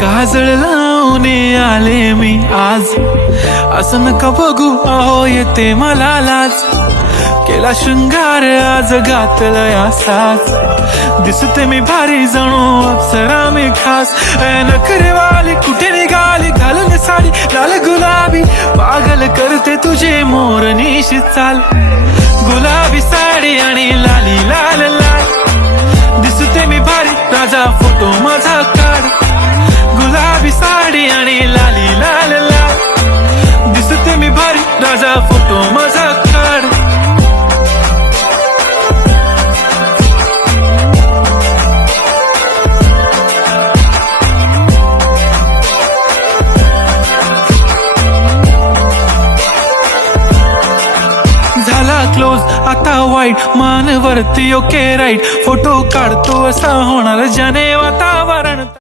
काजळ लावून आले मी आज, असं नका बघू अहो येते मला लाज. केला शृंगार आज घातलंय असाच, दिसते मी भारी जणू अप्सरा मी खास. नखरेवाली कुठे निघाली घालून साडी लाल गुलाबी, पागल करते तुझे मोरनीशी चाल. गुलाबी साडी आणि लाली लाल लाल, दिसते मी भारी राजा फोटो माझा काढ. गुलाबी साडी आणि लाली लाल लाल, दिसते मी भारी राजा फोटो माझा काढ. झाला क्लोज आता वाईट मान वरती ओके राईट, फोटो काढतो असा होणार ज्याने वातावरण.